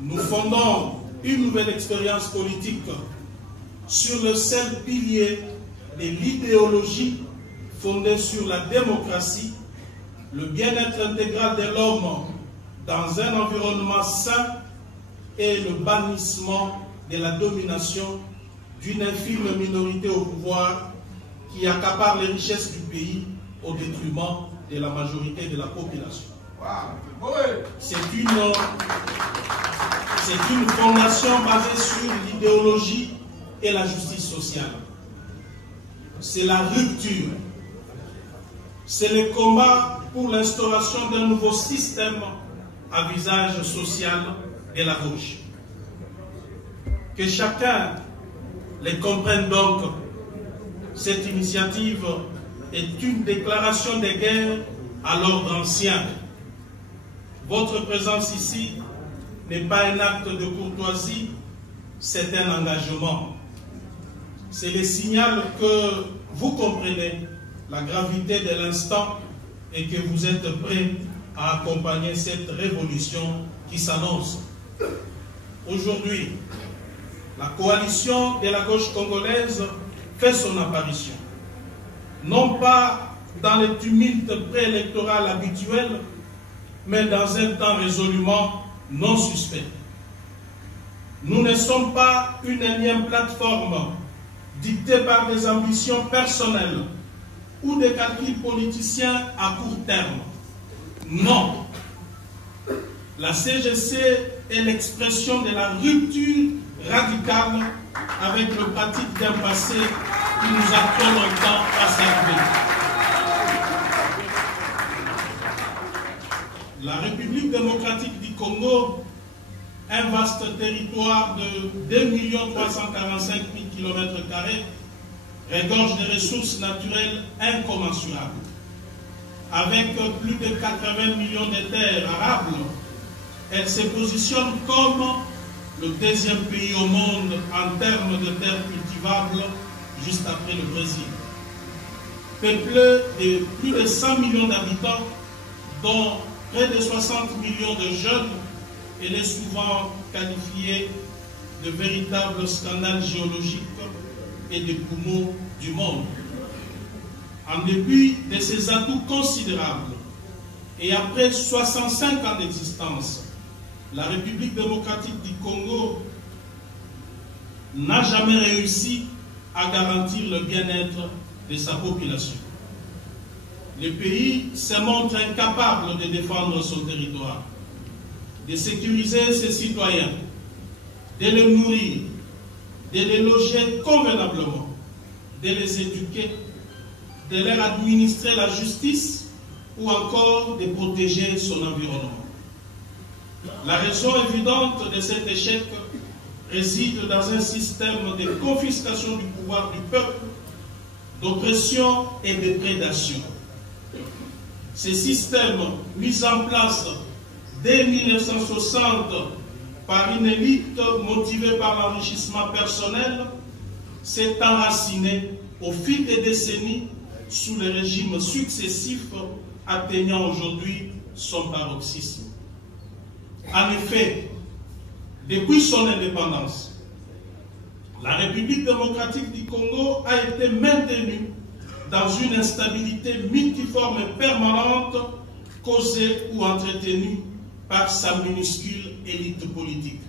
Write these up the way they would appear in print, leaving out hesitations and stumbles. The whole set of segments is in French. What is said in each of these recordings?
Nous fondons une nouvelle expérience politique sur le seul pilier de l'idéologie fondée sur la démocratie, le bien-être intégral de l'homme dans un environnement sain et le bannissement de la domination d'une infime minorité au pouvoir qui accapare les richesses du pays au détriment de la majorité de la population. C'est une fondation basée sur l'idéologie et la justice sociale. C'est la rupture. C'est le combat pour l'instauration d'un nouveau système à visage social de la gauche. Que chacun les comprenne donc. Cette initiative est une déclaration de guerre à l'ordre ancien. Votre présence ici n'est pas un acte de courtoisie, c'est un engagement. C'est le signal que vous comprenez la gravité de l'instant et que vous êtes prêts à accompagner cette révolution qui s'annonce. Aujourd'hui, la coalition de la gauche congolaise fait son apparition. Non pas dans le tumulte préélectoral habituel, mais dans un temps résolument non suspect. Nous ne sommes pas une énième plateforme dictée par des ambitions personnelles ou des calculs politiciens à court terme. Non. La CGC est l'expression de la rupture radicale avec le pratique d'un passé qui nous a trop longtemps asservis. La République démocratique du Congo, un vaste territoire de 2 345 000 km², regorge de ressources naturelles incommensurables. Avec plus de 80 millions de terres arables, elle se positionne comme le deuxième pays au monde en termes de terres cultivables, juste après le Brésil. Peuplée de plus de 100 millions d'habitants, dont près de 60 millions de jeunes, elle est souvent qualifiée de véritable scandale géologique et de poumon du monde. En dépit de ses atouts considérables, et après 65 ans d'existence, la République démocratique du Congo n'a jamais réussi à garantir le bien-être de sa population. Le pays se montre incapable de défendre son territoire, de sécuriser ses citoyens, de les nourrir, de les loger convenablement, de les éduquer, de leur administrer la justice ou encore de protéger son environnement. La raison évidente de cet échec réside dans un système de confiscation du pouvoir du peuple, d'oppression et de prédation. Ces systèmes mis en place dès 1960 par une élite motivée par l'enrichissement personnel s'est enraciné au fil des décennies sous les régimes successifs atteignant aujourd'hui son paroxysme. En effet, depuis son indépendance, la République démocratique du Congo a été maintenue dans une instabilité multiforme et permanente causée ou entretenue par sa minuscule élite politique.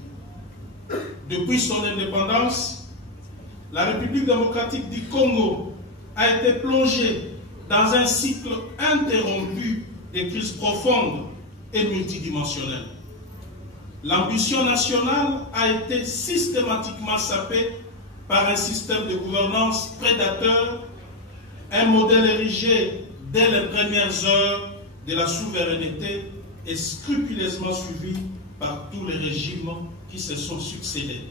Depuis son indépendance, la République démocratique du Congo a été plongée dans un cycle interrompu de crises profondes et multidimensionnelles. L'ambition nationale a été systématiquement sapée par un système de gouvernance prédateur, un modèle érigé dès les premières heures de la souveraineté et scrupuleusement suivi par tous les régimes qui se sont succédés.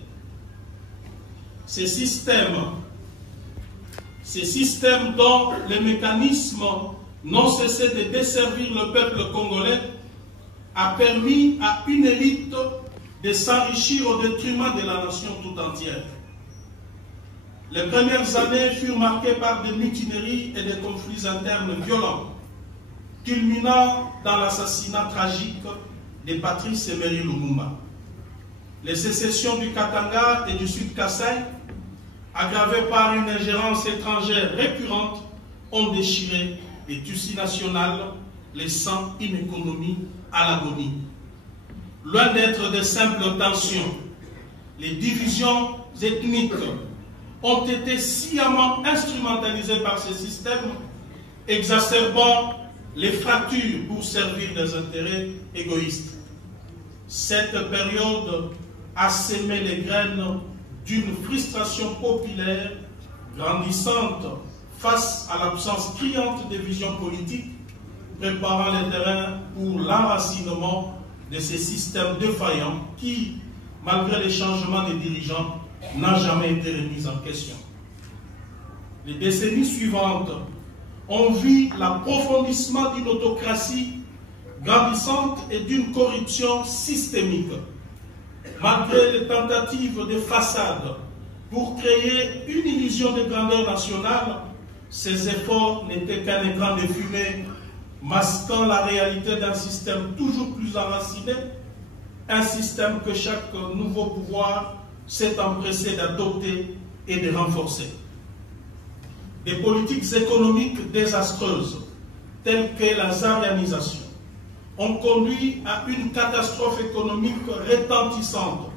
Ces systèmes dont les mécanismes n'ont cessé de desservir le peuple congolais a permis à une élite de s'enrichir au détriment de la nation tout entière. Les premières années furent marquées par des mutineries et des conflits internes violents, culminant dans l'assassinat tragique de Patrice Emery Lumumba. les sécessions du Katanga et du Sud Kasaï, aggravées par une ingérence étrangère récurrente, ont déchiré les tissus nationaux, laissant une économie à l'agonie. Loin d'être de simples tensions, les divisions ethniques ont été sciemment instrumentalisées par ces systèmes, exacerbant les fractures pour servir des intérêts égoïstes. Cette période a sémé les graines d'une frustration populaire grandissante face à l'absence criante des visions politiques, préparant le terrain pour l'enracinement de ces systèmes défaillants qui, malgré les changements des dirigeants, n'ont jamais été remis en question. Les décennies suivantes ont vu l'approfondissement d'une autocratie grandissante et d'une corruption systémique. Malgré les tentatives de façade pour créer une illusion de grandeur nationale, ces efforts n'étaient qu'un écran de fumée masquant la réalité d'un système toujours plus enraciné, un système que chaque nouveau pouvoir s'est empressé d'adopter et de renforcer. Des politiques économiques désastreuses, telles que la zarianisation, ont conduit à une catastrophe économique retentissante,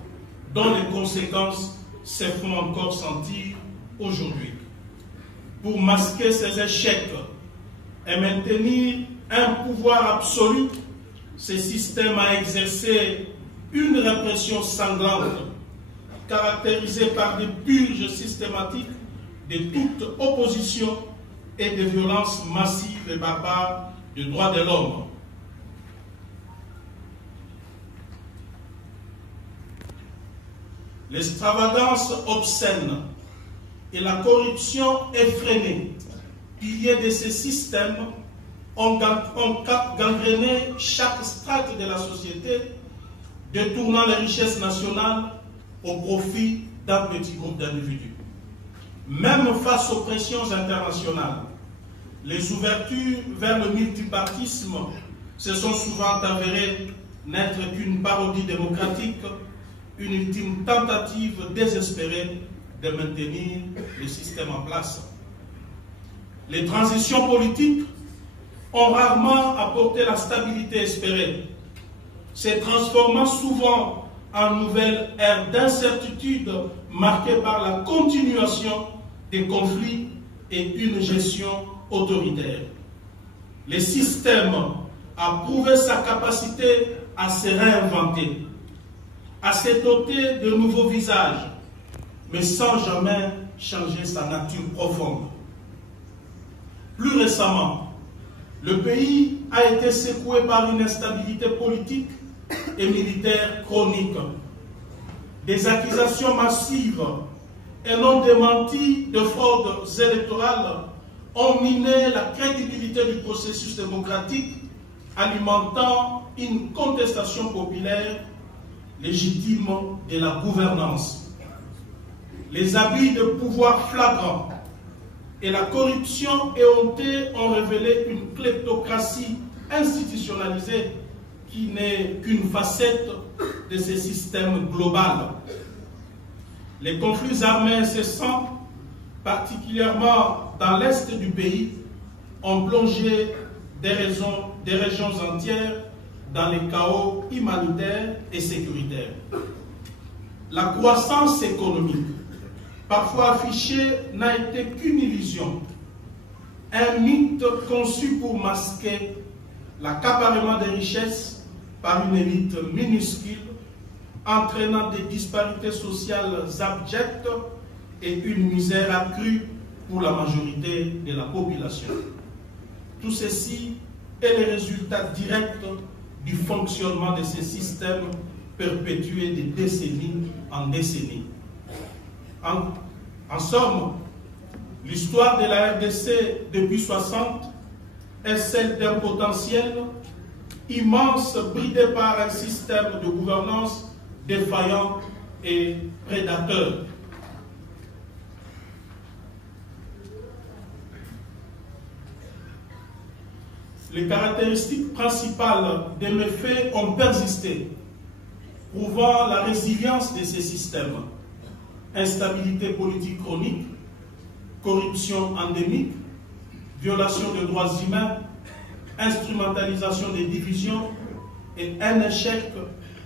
dont les conséquences se font encore sentir aujourd'hui. Pour masquer ces échecs et maintenir un pouvoir absolu, ce système a exercé une répression sanglante, caractérisée par des purges systématiques de toute opposition et des violences massives et barbares des droits de l'homme. L'extravagance obscène et la corruption effrénée, piliers de ces systèmes, ont gangréné chaque strate de la société, détournant les richesses nationales au profit d'un petit groupe d'individus. Même face aux pressions internationales, les ouvertures vers le multipartisme se sont souvent avérées n'être qu'une parodie démocratique, une ultime tentative désespérée de maintenir le système en place. Les transitions politiques ont rarement apporté la stabilité espérée, se transformant souvent en nouvelle ère d'incertitude marquée par la continuation des conflits et une gestion autoritaire. Le système a prouvé sa capacité à se réinventer, à se doter de nouveaux visages, mais sans jamais changer sa nature profonde. Plus récemment, le pays a été secoué par une instabilité politique et militaire chronique. Des accusations massives et non démenties de fraudes électorales ont miné la crédibilité du processus démocratique, alimentant une contestation populaire légitime de la gouvernance. Les abus de pouvoir flagrants et la corruption éhontée ont révélé une kleptocratie institutionnalisée qui n'est qu'une facette de ce système global. Les conflits armés incessants, particulièrement dans l'est du pays, ont plongé des régions entières dans les chaos humanitaires et sécuritaires. La croissance économique, parfois affichée, n'a été qu'une illusion, un mythe conçu pour masquer l'accaparement des richesses par une élite minuscule, entraînant des disparités sociales abjectes et une misère accrue pour la majorité de la population. Tout ceci est le résultat direct du fonctionnement de ces systèmes perpétués de décennie en décennie. En somme, l'histoire de la RDC depuis 60 est celle d'un potentiel immense bridé par un système de gouvernance défaillant et prédateur. Les caractéristiques principales des méfaits ont persisté. prouvant la résilience de ces systèmes. Instabilité politique chronique, corruption endémique, violation des droits humains, instrumentalisation des divisions et un échec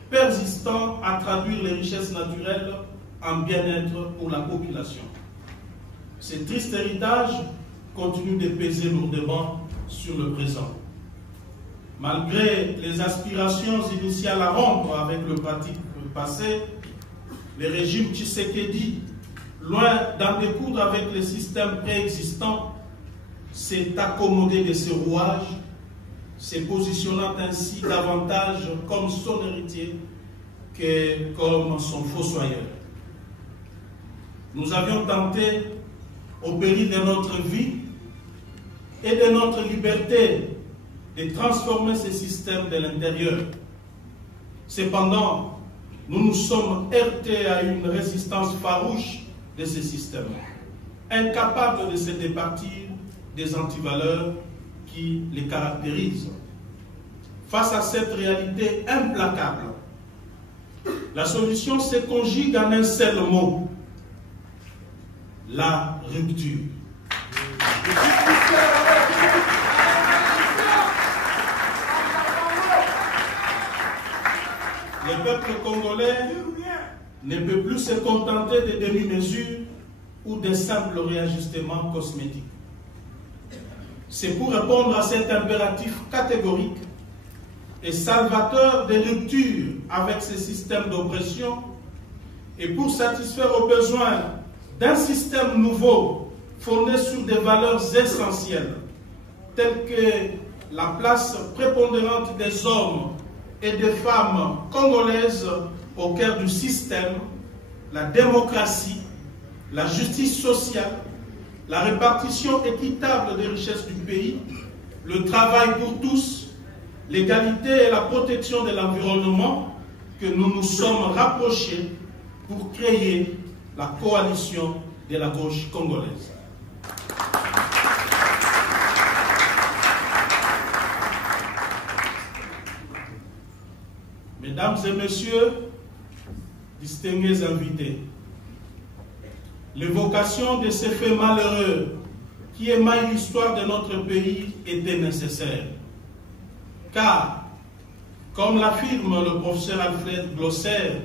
persistant à traduire les richesses naturelles en bien-être pour la population. Ce triste héritage continue de peser lourdement sur le présent. Malgré les aspirations initiales à rompre avec le pratique passé, le régime Tshisekedi, loin d'en découdre avec les systèmes préexistants, s'est accommodé de ses rouages, se positionnant ainsi davantage comme son héritier que comme son fossoyeur. Nous avions tenté, au péril de notre vie et de notre liberté, de transformer ces systèmes de l'intérieur. Cependant, nous nous sommes heurtés à une résistance farouche de ces systèmes, incapables de se départir des antivaleurs qui les caractérisent. Face à cette réalité implacable, la solution se conjugue en un seul mot: la rupture. Le peuple congolais ne peut plus se contenter de demi-mesures ou de simples réajustements cosmétiques. C'est pour répondre à cet impératif catégorique et salvateur des ruptures avec ces systèmes d'oppression et pour satisfaire aux besoins d'un système nouveau fondé sur des valeurs essentielles telles que la place prépondérante des hommes et des femmes congolaises au cœur du système, la démocratie, la justice sociale, la répartition équitable des richesses du pays, le travail pour tous, l'égalité et la protection de l'environnement, que nous nous sommes rapprochés pour créer la coalition de la gauche congolaise. Mesdames et messieurs, distingués invités, l'évocation de ces faits malheureux qui émaillent l'histoire de notre pays était nécessaire. Car, comme l'affirme le professeur Alfred Glosser,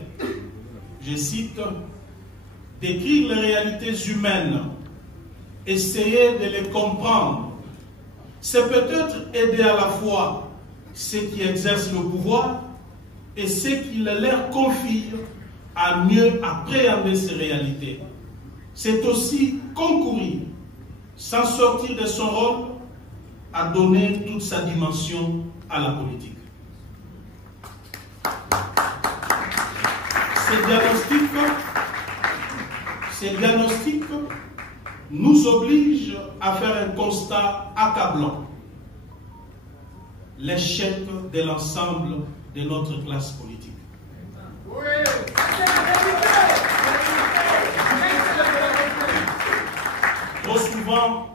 je cite, « Décrire les réalités humaines, essayer de les comprendre, c'est peut-être aider à la fois ceux qui exercent le pouvoir et ceux qui leur confient à mieux appréhender ces réalités. C'est aussi concourir, sans sortir de son rôle, à donner toute sa dimension à la politique. » Ces diagnostics nous obligent à faire un constat accablant: l'échec de l'ensemble de notre classe politique. Trop souvent,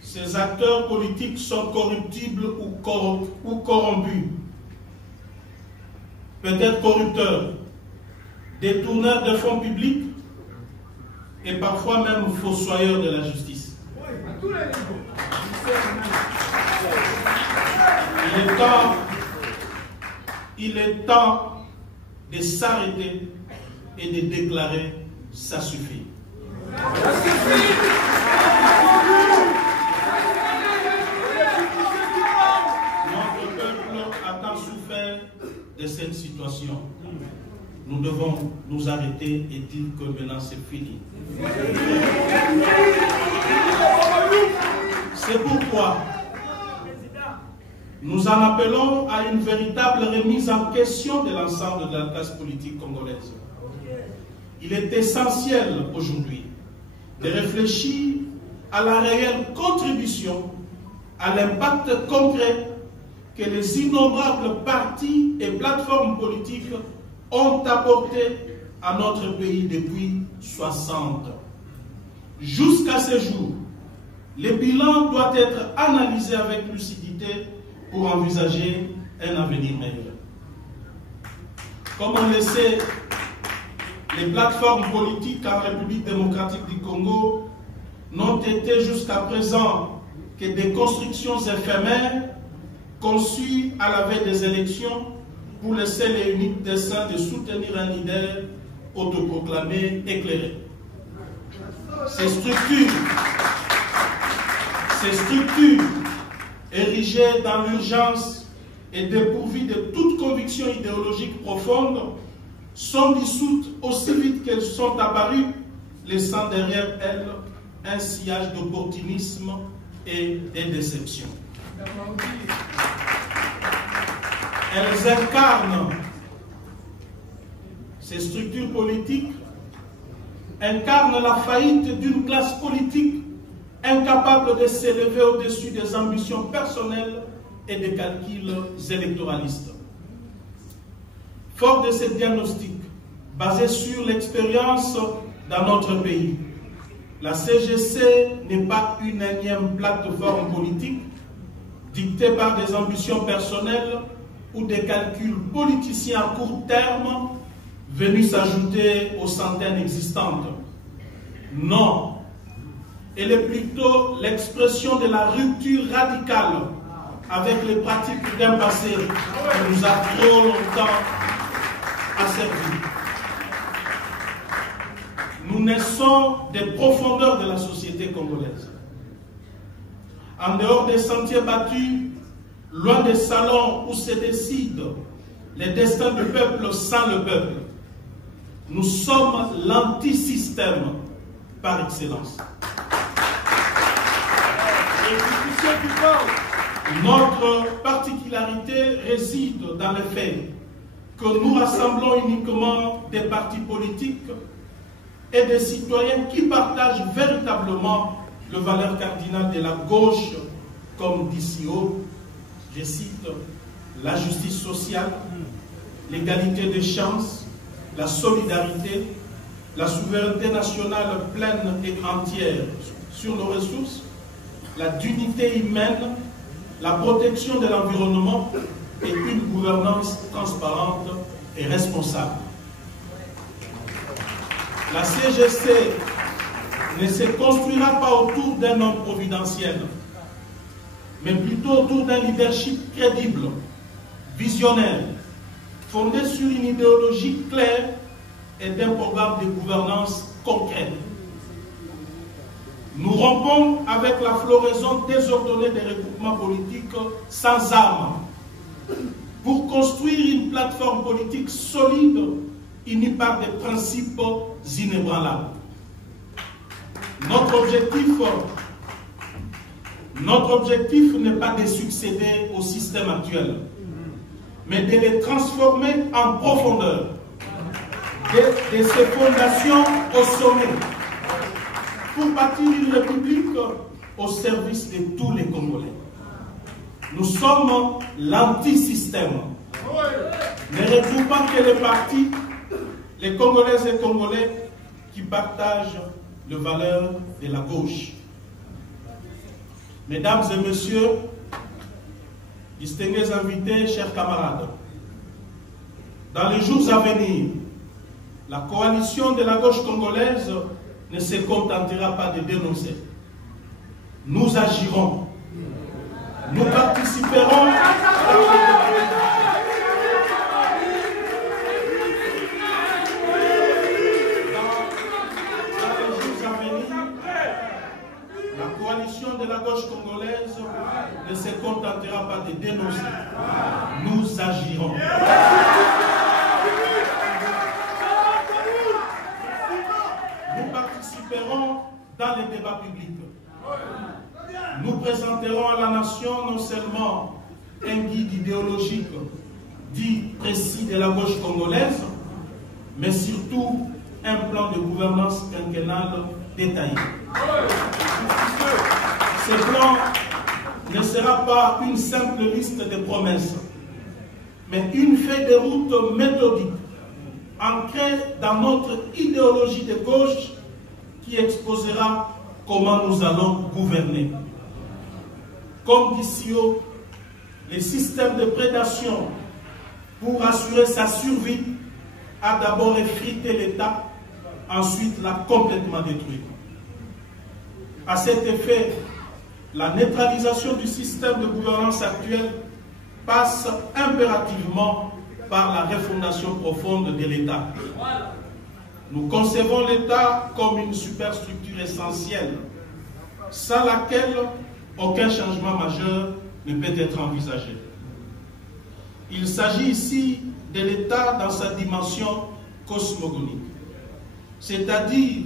ces acteurs politiques sont corruptibles ou corrompus, peut-être corrupteurs, détourneurs de fonds publics et parfois même fossoyeurs de la justice. Il est temps de s'arrêter et de déclarer « ça suffit ». Notre peuple a tant souffert de cette situation. Nous devons nous arrêter et dire que maintenant c'est fini. C'est pourquoi nous en appelons à une véritable remise en question de l'ensemble de la classe politique congolaise. Il est essentiel aujourd'hui de réfléchir à la réelle contribution, à l'impact concret que les innombrables partis et plateformes politiques ont apporté à notre pays depuis 60 ans. Jusqu'à ce jour, le bilan doit être analysé avec lucidité pour envisager un avenir meilleur. Comme on le sait, les plateformes politiques en République démocratique du Congo n'ont été jusqu'à présent que des constructions éphémères conçues à la veille des élections pour le seul et unique dessein de soutenir un leader autoproclamé éclairé. Ces structures érigées dans l'urgence et dépourvues de toute conviction idéologique profonde sont dissoutes aussi vite qu'elles sont apparues, laissant derrière elles un sillage d'opportunisme et de déception. Elles incarnent, ces structures politiques incarnent la faillite d'une classe politique incapable de s'élever au-dessus des ambitions personnelles et des calculs électoralistes. Fort de ce diagnostic, basé sur l'expérience dans notre pays, la CGC n'est pas une énième plateforme politique dictée par des ambitions personnelles ou des calculs politiciens à court terme venus s'ajouter aux centaines existantes. Non, elle est plutôt l'expression de la rupture radicale avec les pratiques d'un passé qui nous a trop longtemps asservis. Nous naissons des profondeurs de la société congolaise. En dehors des sentiers battus, loin des salons où se décident les destins du peuple sans le peuple, nous sommes l'antisystème par excellence. Notre particularité réside dans le fait que nous rassemblons uniquement des partis politiques et des citoyens qui partagent véritablement le valeur cardinale de la gauche, comme d'ici haut, je cite, la justice sociale, l'égalité des chances, la solidarité, la souveraineté nationale pleine et entière sur nos ressources, la dignité humaine, la protection de l'environnement et une gouvernance transparente et responsable. La CGC ne se construira pas autour d'un homme providentiel, mais plutôt autour d'un leadership crédible, visionnaire, fondé sur une idéologie claire et d'un programme de gouvernance concret. Nous rompons avec la floraison désordonnée des regroupements politiques sans âme pour construire une plateforme politique solide unie par des principes inébranlables. Notre objectif n'est pas de succéder au système actuel, mais de les transformer en profondeur, de ses fondations au sommet, pour bâtir une république au service de tous les Congolais. Nous sommes l'antisystème, ne regroupant que les partis, les Congolaises et Congolais qui partagent les valeurs de la gauche. Mesdames et messieurs, distingués invités, chers camarades, dans les jours à venir, la coalition de la gauche congolaise ne se contentera pas de dénoncer. Nous agirons. Nous participerons la coalition de la gauche congolaise ne se contentera pas de dénoncer. Nous agirons. Nous participerons dans les débats publics. Nous présenterons à la nation non seulement un guide idéologique dit précis de la gauche congolaise, mais surtout un plan de gouvernance quinquennale détaillé. Ce plan ne sera pas une simple liste de promesses, mais une feuille de route méthodique, ancrée dans notre idéologie de gauche qui exposera comment nous allons gouverner. Comme d'ici les systèmes de prédation pour assurer sa survie a d'abord effrité l'État, ensuite l'a complètement détruit. À cet effet, la neutralisation du système de gouvernance actuel passe impérativement par la refondation profonde de l'État. Nous concevons l'État comme une superstructure essentielle, sans laquelle aucun changement majeur ne peut être envisagé. Il s'agit ici de l'État dans sa dimension cosmogonique, c'est-à-dire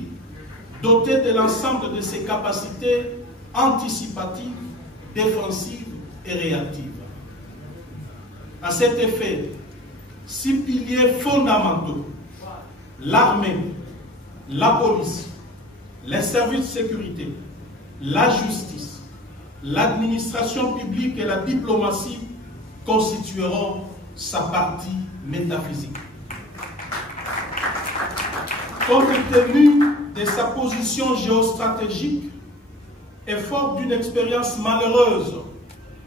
doté de l'ensemble de ses capacités anticipatives, défensives et réactives. À cet effet, 6 piliers fondamentaux, l'armée, la police, les services de sécurité, la justice, l'administration publique et la diplomatie constitueront sa partie métaphysique. Compte tenu de sa position géostratégique et fort d'une expérience malheureuse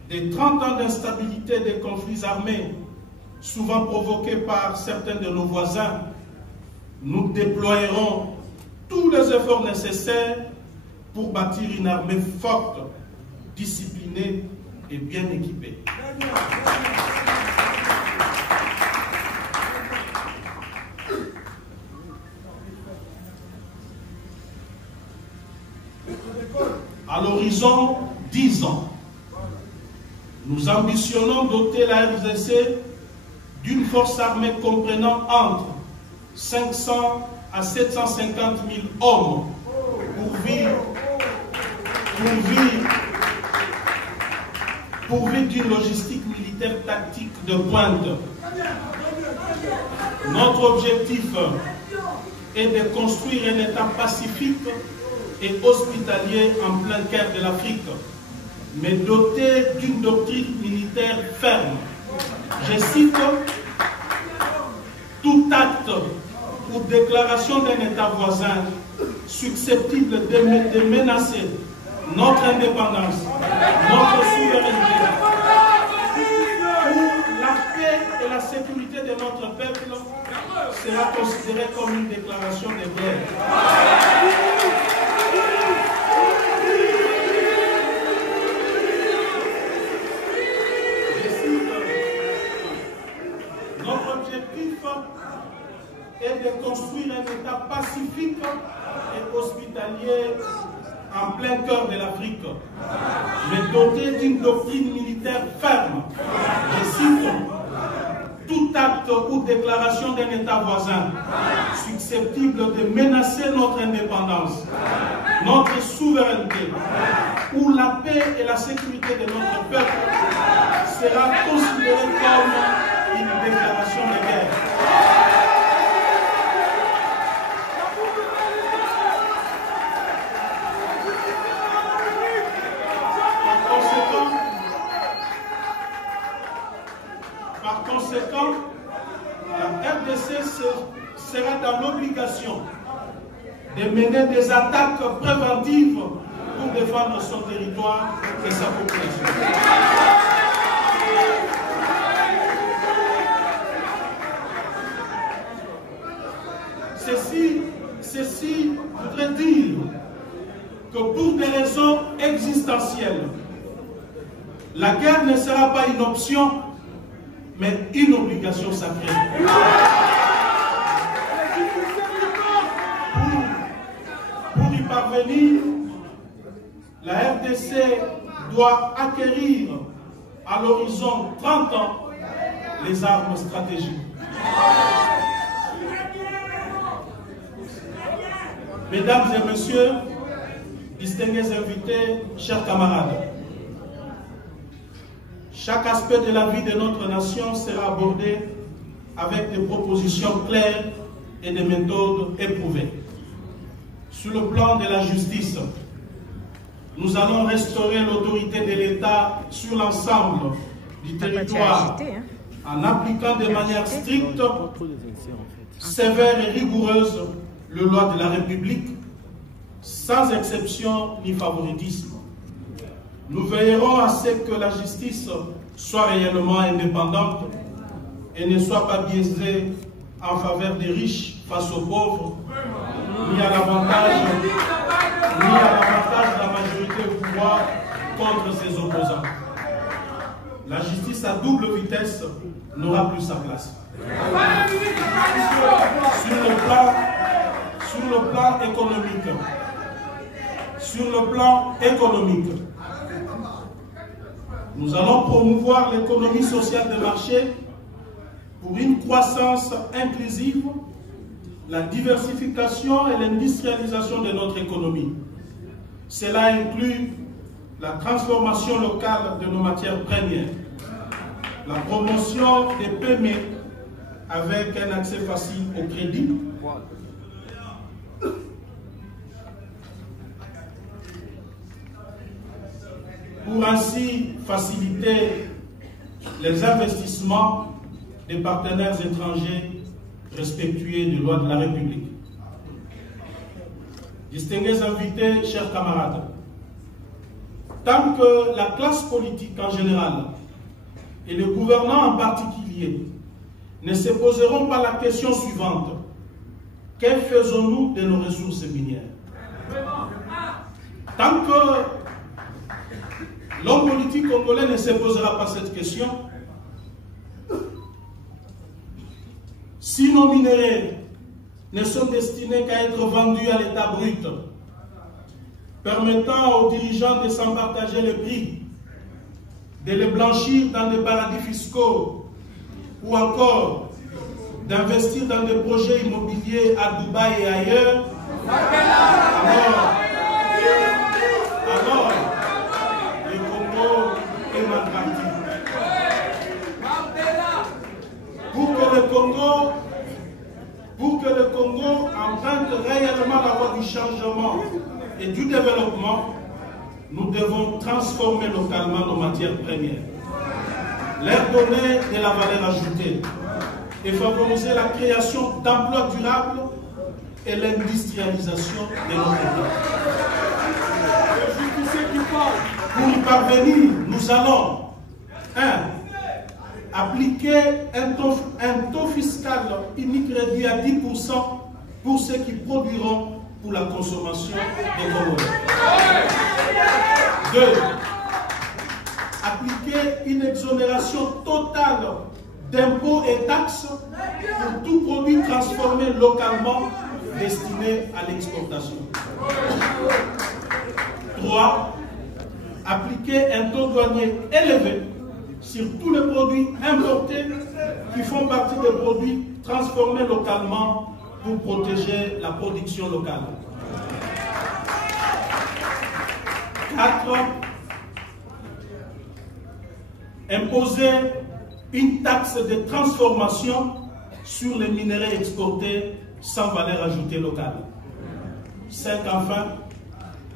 des 30 ans d'instabilité des conflits armés, souvent provoqués par certains de nos voisins, nous déploierons tous les efforts nécessaires pour bâtir une armée forte, disciplinée et bien équipée. À l'horizon 10 ans, nous ambitionnons doter la RDC d'une force armée comprenant entre 500 à 750 000 hommes pourvus d'une logistique militaire tactique de pointe. Notre objectif est de construire un État pacifique et hospitalier en plein cœur de l'Afrique, mais doté d'une doctrine militaire ferme. Je cite: tout acte ou déclaration d'un État voisin susceptible de menacer notre indépendance, notre souveraineté, ou la paix et la sécurité de notre peuple sera considéré comme une déclaration de guerre. Notre objectif est de construire un État pacifique et hospitalier en plein cœur de l'Afrique, mais doté d'une doctrine militaire ferme. Je cite: tout acte ou déclaration d'un État voisin susceptible de menacer notre indépendance, notre souveraineté, ou la paix et la sécurité de notre peuple sera considéré comme une déclaration de guerre. Par conséquent, la RDC sera dans l'obligation de mener des attaques préventives pour défendre son territoire et sa population. Ceci voudrait dire que pour des raisons existentielles, la guerre ne sera pas une option, mais une obligation sacrée. Pour y parvenir, la RDC doit acquérir à l'horizon 30 ans les armes stratégiques. Mesdames et messieurs, distingués invités, chers camarades, chaque aspect de la vie de notre nation sera abordé avec des propositions claires et des méthodes éprouvées. Sur le plan de la justice, nous allons restaurer l'autorité de l'État sur l'ensemble du territoire en appliquant de manière stricte, sévère et rigoureuse les lois de la République, sans exception ni favoritisme. Nous veillerons à ce que la justice soit réellement indépendante et ne soit pas biaisée en faveur des riches face aux pauvres, ni à l'avantage de la majorité au pouvoir contre ses opposants. La justice à double vitesse n'aura plus sa place. Sur le plan économique, nous allons promouvoir l'économie sociale de marché pour une croissance inclusive, la diversification et l'industrialisation de notre économie. Cela inclut la transformation locale de nos matières premières, la promotion des PME avec un accès facile au crédit, pour ainsi faciliter les investissements des partenaires étrangers respectueux des lois de la République. Distingués invités, chers camarades, tant que la classe politique en général et le gouvernement en particulier ne se poseront pas la question suivante: que faisons-nous de nos ressources minières? Tant que l'homme politique congolais ne se posera pas cette question, si nos minerais ne sont destinés qu'à être vendus à l'état brut, permettant aux dirigeants de s'en partager le prix, de les blanchir dans des paradis fiscaux ou encore d'investir dans des projets immobiliers à Dubaï et ailleurs, alors le Congo est mal parti. Pour que le Congo emprunte réellement la voie du changement et du développement, nous devons transformer localement nos matières premières, leur donner de la valeur ajoutée et favoriser la création d'emplois durables et l'industrialisation de notre pays. Pour y parvenir, nous allons 1. Appliquer un taux fiscal unique réduit à 10% pour ceux qui produiront pour la consommation des Congolais. 2. Appliquer une exonération totale d'impôts et taxes pour tout produit transformé localement destiné à l'exportation. 3. Appliquer un taux douanier élevé sur tous les produits importés qui font partie des produits transformés localement pour protéger la production locale. 4. Imposer une taxe de transformation sur les minerais exportés sans valeur ajoutée locale. 5. Enfin,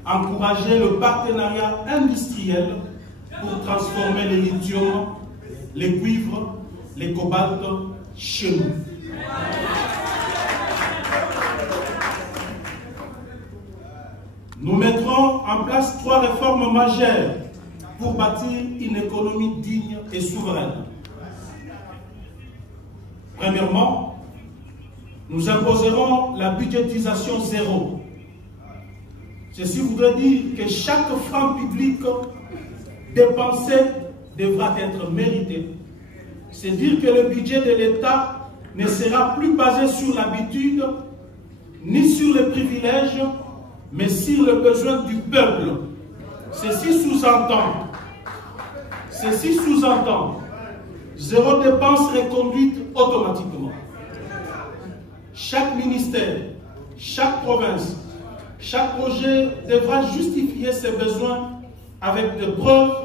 encourager le partenariat industriel pour transformer les lithium, les cuivres, les cobaltes chez nous. Nous mettrons en place 3 réformes majeures pour bâtir une économie digne et souveraine. Premièrement, nous imposerons la budgétisation zéro. Ceci voudrait dire que chaque franc public dépensé devra être mérité. C'est dire que le budget de l'État ne sera plus basé sur l'habitude, ni sur les privilèges, mais sur le besoin du peuple. Ceci sous-entend zéro dépense reconduite automatiquement. Chaque ministère, chaque province, chaque projet devra justifier ses besoins avec des preuves.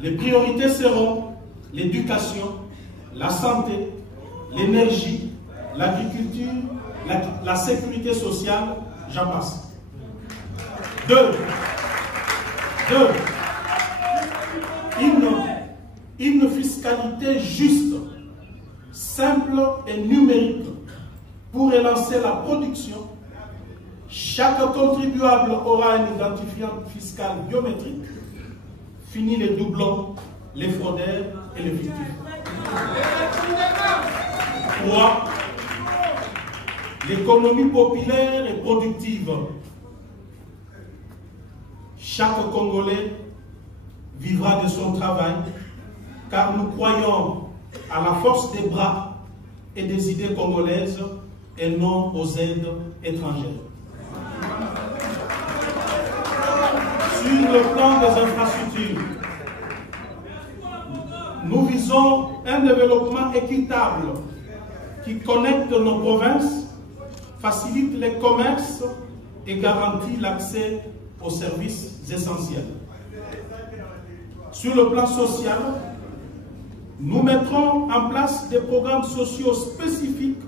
Les priorités seront l'éducation, la santé, l'énergie, l'agriculture, la sécurité sociale, j'en passe. 2. Une fiscalité juste, simple et numérique pour relancer la production. Chaque contribuable aura un identifiant fiscal biométrique. Fini les doublons, les fraudeurs et les fictifs. 3. L'économie populaire et productive. Chaque Congolais vivra de son travail, car nous croyons à la force des bras et des idées congolaises et non aux aides étrangères. Sur le plan des infrastructures, nous visons un développement équitable qui connecte nos provinces, facilite les commerces et garantit l'accès aux services essentiels. Sur le plan social, nous mettrons en place des programmes sociaux spécifiques,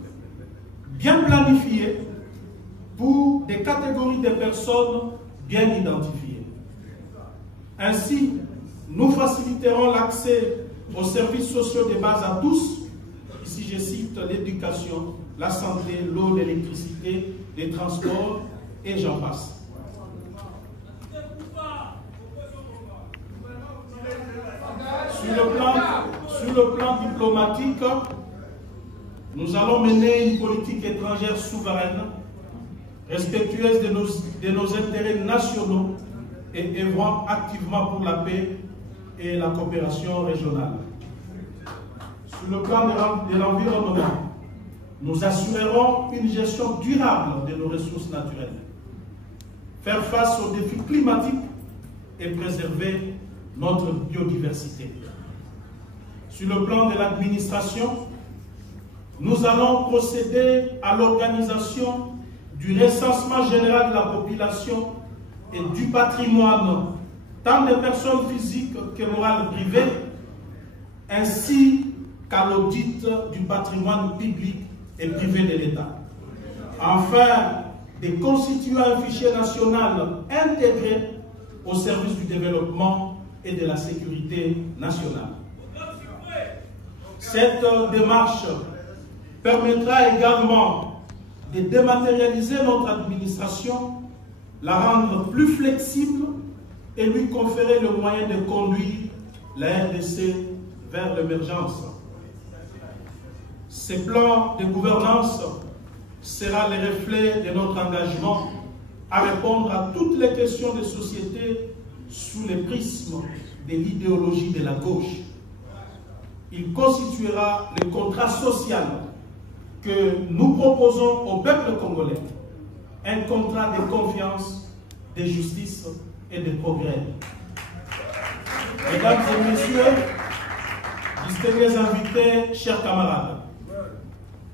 bien planifiés, pour des catégories de personnes bien identifiées. Ainsi, nous faciliterons l'accès aux services sociaux de base à tous. Ici, je cite l'éducation, la santé, l'eau, l'électricité, les transports, et j'en passe. Sur le plan diplomatique, nous allons mener une politique étrangère souveraine, respectueuse de nos intérêts nationaux et œuvrant activement pour la paix et la coopération régionale. Sur le plan de l'environnement, nous assurerons une gestion durable de nos ressources naturelles, faire face aux défis climatiques et préserver notre biodiversité. Sur le plan de l'administration, nous allons procéder à l'organisation du recensement général de la population et du patrimoine, tant des personnes physiques que morales privées, ainsi qu'à l'audit du patrimoine public et privé de l'État. Enfin, de constituer un fichier national intégré au service du développement et de la sécurité nationale. Cette démarche permettra également de dématérialiser notre administration, la rendre plus flexible et lui conférer le moyen de conduire la RDC vers l'émergence. Ce plan de gouvernance sera le reflet de notre engagement à répondre à toutes les questions de société sous le prisme de l'idéologie de la gauche. Il constituera le contrat social que nous proposons au peuple congolais, un contrat de confiance, de justice et de progrès. Mesdames et messieurs, distingués invités, chers camarades,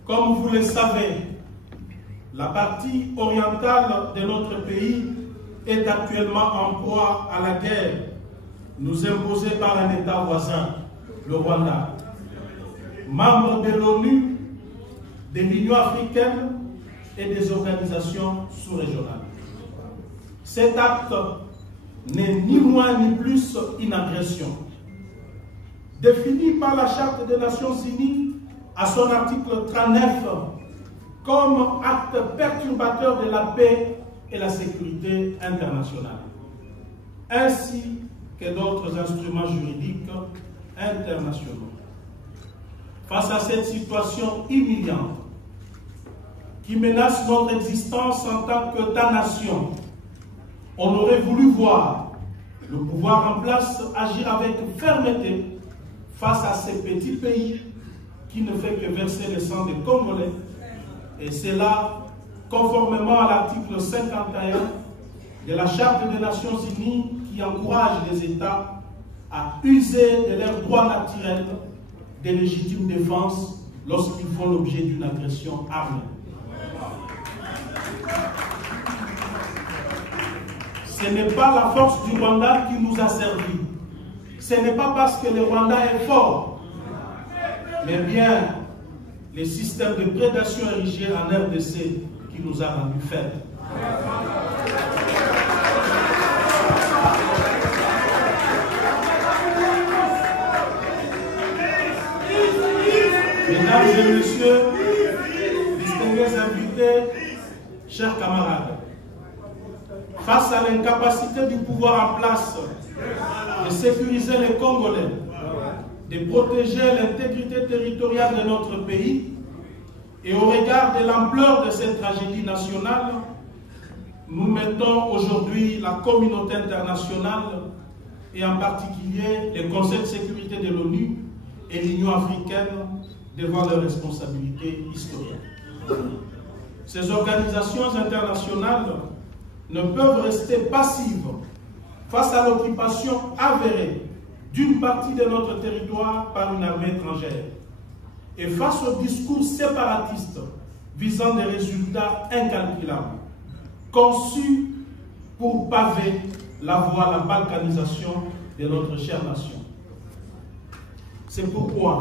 comme vous le savez, la partie orientale de notre pays est actuellement en proie à la guerre nous imposée par un État voisin, le Rwanda. Membre de l'ONU, de l'Union africaine et des organisations sous-régionales. Cet acte n'est ni moins ni plus une agression. Défini par la Charte des Nations Unies à son article 39 comme acte perturbateur de la paix et la sécurité internationale, ainsi que d'autres instruments juridiques internationaux. Face à cette situation humiliante qui menace notre existence en tant qu'État-nation, on aurait voulu voir le pouvoir en place agir avec fermeté face à ces petits pays qui ne fait que verser le sang des Congolais, et c'est là, conformément à l'article 51 de la Charte des Nations Unies, qui encourage les États à user de leurs droits naturels de légitime défense lorsqu'ils font l'objet d'une agression armée. Ce n'est pas la force du Rwanda qui nous a servi. Ce n'est pas parce que le Rwanda est fort, mais bien les systèmes de prédation érigés en RDC qui nous a rendus faibles. Mesdames et messieurs, distingués invités, chers camarades, face à l'incapacité du pouvoir en place de sécuriser les Congolais, de protéger l'intégrité territoriale de notre pays, regard de l'ampleur de cette tragédie nationale, nous mettons aujourd'hui la communauté internationale et en particulier le Conseil de sécurité de l'ONU et l'Union africaine devant leurs responsabilités historiques. Ces organisations internationales ne peuvent rester passives face à l'occupation avérée d'une partie de notre territoire par une armée étrangère et face au discours séparatiste visant des résultats incalculables, conçus pour paver la voie à la balkanisation de notre chère nation. C'est pourquoi